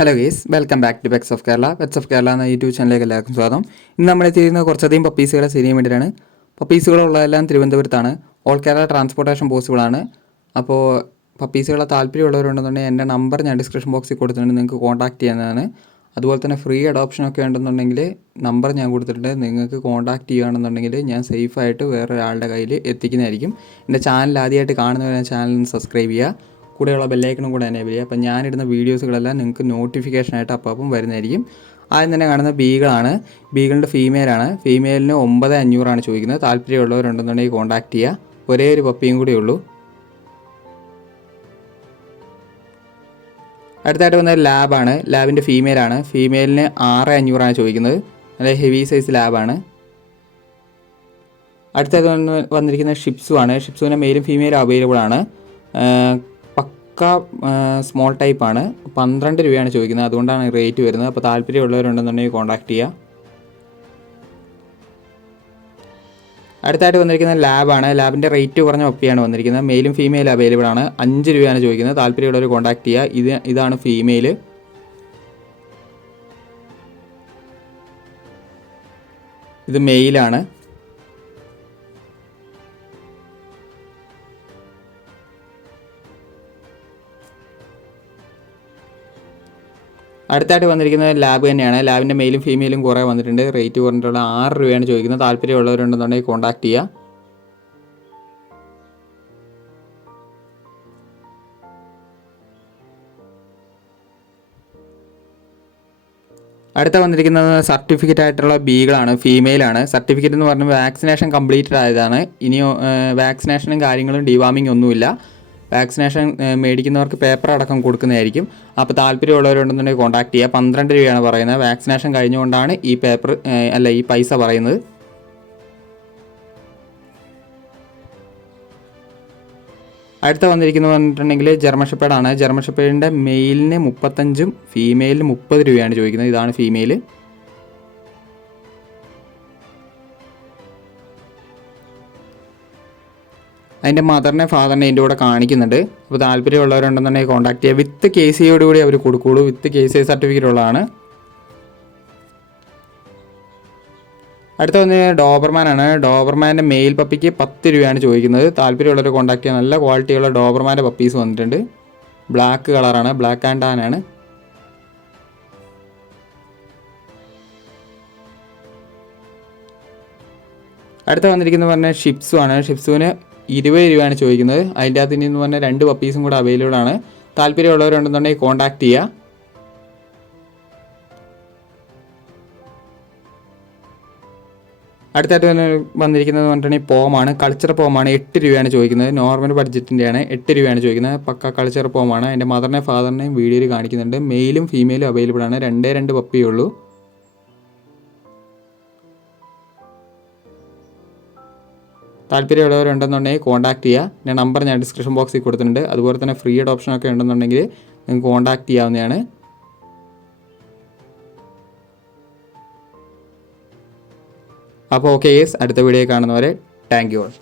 Hello guys, welcome back to pets of Kerala എന്ന YouTube ചാനലിലേക്ക് എല്ലാവർക്കും സ്വാഗതം. ഇന്ന് നമ്മൾ എത്തിയിരിക്കുന്ന കുറച്ചധികം പപ്പീസുകളെ സെയിൽ ചെയ്യാൻ വേണ്ടിയിട്ടാണ്. പപ്പീസുകളുള്ളതെല്ലാം തിരുവനന്തപുരത്താണ്. ഓൾ കേരള ട്രാൻസ്പോർട്ടേഷൻ പോസിബിളാണ്. അപ്പോൾ പപ്പീസുകളെ താല്പര്യമുള്ളവരുണ്ടെന്നുണ്ടെങ്കിൽ എൻ്റെ നമ്പർ ഞാൻ ഡിസ്ക്രിപ്ഷൻ ബോക്സിൽ കൊടുത്തിട്ടുണ്ട്, നിങ്ങൾക്ക് കോൺടാക്ട് ചെയ്യാവുന്നതാണ്. അതുപോലെ തന്നെ ഫ്രീ അഡോപ്ഷനൊക്കെ ഉണ്ടെന്നുണ്ടെങ്കിൽ നമ്പർ ഞാൻ കൊടുത്തിട്ടുണ്ട്, നിങ്ങൾക്ക് കോൺടാക്ട് ചെയ്യുകയാണെന്നുണ്ടെങ്കിൽ ഞാൻ സേഫായിട്ട് വേറൊരാളുടെ കയ്യിൽ എത്തിക്കുന്നതായിരിക്കും. എൻ്റെ ചാനൽ ആദ്യമായിട്ട് കാണുന്നവരെ ചാനൽ സബ്സ്ക്രൈബ് ചെയ്യുക, കൂടെയുള്ള ബെല്ലൈക്കണും കൂടെ എനേബിൾ ചെയ്യുക. അപ്പം ഞാനിടുന്ന വീഡിയോസുകളെല്ലാം നിങ്ങൾക്ക് നോട്ടിഫിക്കേഷനായിട്ട് അപ്പം വരുന്നതായിരിക്കും. ആദ്യം തന്നെ കാണുന്ന ബീഗിളാണ്. ബീഗിളിൻ്റെ ഫീമെയിലാണ്. ഫീമെയിലിന് 9500 ചോദിക്കുന്നത്. താല്പര്യമുള്ളവരുണ്ടെന്നുണ്ടെങ്കിൽ കോൺടാക്ട് ചെയ്യുക. ഒരേ ഒരു പപ്പിയും കൂടിയേ ഉള്ളൂ. അടുത്തായിട്ട് വന്നത് ലാബാണ്. ലാബിൻ്റെ ഫീമെയിലാണ്. ഫീമെയിലിന് 6500 ചോദിക്കുന്നത്. നല്ല ഹെവി സൈസ് ലാബാണ്. അടുത്തായിട്ട് വന്നിരിക്കുന്നത് ഷിപ്സു ആണ്. ഷിപ്സുവിൻ്റെ മെയിലും ഫീമെയിലും അവൈലബിൾ ആണ്. സ്മോൾ ടൈപ്പാണ്. 12 രൂപയാണ് ചോദിക്കുന്നത്, അതുകൊണ്ടാണ് റേറ്റ് വരുന്നത്. അപ്പോൾ താല്പര്യമുള്ളവരുണ്ടെന്നുണ്ടെങ്കിൽ കോൺടാക്ട് ചെയ്യുക. അടുത്തായിട്ട് വന്നിരിക്കുന്നത് ലാബാണ്. ലാബിൻ്റെ റേറ്റ് കുറഞ്ഞ പപ്പിയാണ് വന്നിരിക്കുന്നത്. മെയിലും ഫീമെയിലും അവൈലബിൾ ആണ്. 5 രൂപയാണ് ചോദിക്കുന്നത്. താല്പര്യമുള്ളവർ കോൺടാക്ട് ചെയ്യുക. ഇതാണ് ഫീമെയിൽ. ഇത് മെയിലാണ്. അടുത്തായിട്ട് വന്നിരിക്കുന്നത് ലാബ് തന്നെയാണ്. ലാബിൻ്റെ മെയിലും ഫീമെയിലും കുറേ വന്നിട്ടുണ്ട്. റേറ്റ് കുറഞ്ഞിട്ടുള്ള 6 രൂപയാണ് ചോദിക്കുന്നത്. താല്പര്യമുള്ളവരുണ്ടെന്നുണ്ടെങ്കിൽ കോൺടാക്ട് ചെയ്യുക. അടുത്ത വന്നിരിക്കുന്നത് സർട്ടിഫിക്കറ്റ് ആയിട്ടുള്ള ബീഗിളാണ്. ഫീമെയിലാണ്. സർട്ടിഫിക്കറ്റ് എന്ന് പറഞ്ഞാൽ വാക്സിനേഷൻ കംപ്ലീറ്റഡ് ആയതാണ്. ഇനി വാക്സിനേഷനും കാര്യങ്ങളും ഡിവാമിങ് ഒന്നുമില്ല. വാക്സിനേഷൻ മേടിക്കുന്നവർക്ക് പേപ്പർ അടക്കം കൊടുക്കുന്നതായിരിക്കും. അപ്പോൾ താല്പര്യമുള്ളവരുണ്ടെന്നുണ്ടെങ്കിൽ കോൺടാക്ട് ചെയ്യുക. 12 രൂപയാണ് പറയുന്നത്. വാക്സിനേഷൻ കഴിഞ്ഞുകൊണ്ടാണ് ഈ പൈസ പറയുന്നത്. അടുത്ത വന്നിരിക്കുന്നത് പറഞ്ഞിട്ടുണ്ടെങ്കിൽ ജർമ്മൻ ഷെപ്പേർഡാണ്. ജർമ്മൻ ഷെപ്പേർഡിൻ്റെ മെയിലിന് 35 ഫീമെയിലിന് 30 രൂപയാണ് ചോദിക്കുന്നത്. ഇതാണ് ഫീമെയിൽ. അതിൻ്റെ മദറിനെ ഫാദറിനെ ഇതിൻ്റെ കൂടെ കാണിക്കുന്നുണ്ട്. അപ്പോൾ താല്പര്യമുള്ളവരുണ്ടെന്നുണ്ടെങ്കിൽ കോൺടാക്ട് ചെയ്യുക. വിത്ത് KCA കൂടി അവർ കൊടുക്കുകയുള്ളൂ. വിത്ത് KCA സർട്ടിഫിക്കറ്റ് ഉള്ളതാണ്. അടുത്ത വന്ന് ഡോബർമാനാണ്. ഡോബർമാൻ്റെ മെയിൽ പപ്പിക്ക് 10 രൂപയാണ് ചോദിക്കുന്നത്. താല്പര്യമുള്ളവർ കോൺടാക്ട് ചെയ്യുക. നല്ല ക്വാളിറ്റിയുള്ള ഡോബർമാൻ്റെ പപ്പീസ് വന്നിട്ടുണ്ട്. ബ്ലാക്ക് കളറാണ്. ബ്ലാക്ക് ആൻഡ് ടാൻ ആണ്. അടുത്ത വന്നിരിക്കുന്നത് പറഞ്ഞാൽ ഷിപ്സു ആണ്. ഷിപ്സുവിന് 20 രൂപയാണ് ചോദിക്കുന്നത്. അതിൻ്റെ അകത്ത് ഇനി പറഞ്ഞാൽ 2 പപ്പീസും കൂടെ അവൈലബിൾ ആണ്. താല്പര്യമുള്ളവരുണ്ടെന്നുണ്ടെങ്കിൽ കോൺടാക്ട് ചെയ്യുക. അടുത്തായിട്ട് വന്നിരിക്കുന്നത് പറഞ്ഞിട്ടുണ്ടെങ്കിൽ പോമാണ്. കൾച്ചർ പോമാണ്. 8 രൂപയാണ് ചോദിക്കുന്നത്. നോർമൽ ബഡ്ജറ്റിൻ്റെയാണ്. 8 രൂപയാണ് ചോദിക്കുന്നത്. പക്ക കൾച്ചർ പോമാണ്. അതിൻ്റെ മദറിനെയും ഫാദറിനെയും വീഡിയോയിൽ കാണിക്കുന്നുണ്ട്. മെയിലും ഫീമെയിലും അവൈലബിൾ ആണ്. 2 പപ്പിയേ ഉള്ളൂ. താല്പര്യമുള്ളവരുണ്ടെന്നുണ്ടെങ്കിൽ കോൺടാക്ട് ചെയ്യുക. ഞാൻ നമ്പർ ഡിസ്ക്രിപ്ഷൻ ബോക്സിൽ കൊടുത്തിട്ടുണ്ട്. അതുപോലെ തന്നെ ഫ്രീ ഓപ്ഷനൊക്കെ ഉണ്ടെന്നുണ്ടെങ്കിൽ നിങ്ങൾക്ക് കോൺടാക്ട് ചെയ്യാവുന്നതാണ്. അപ്പോൾ ഓക്കെ ഗൈസ്, അടുത്ത വീഡിയോ കാണുന്നവരെ താങ്ക് യു ഓൾ.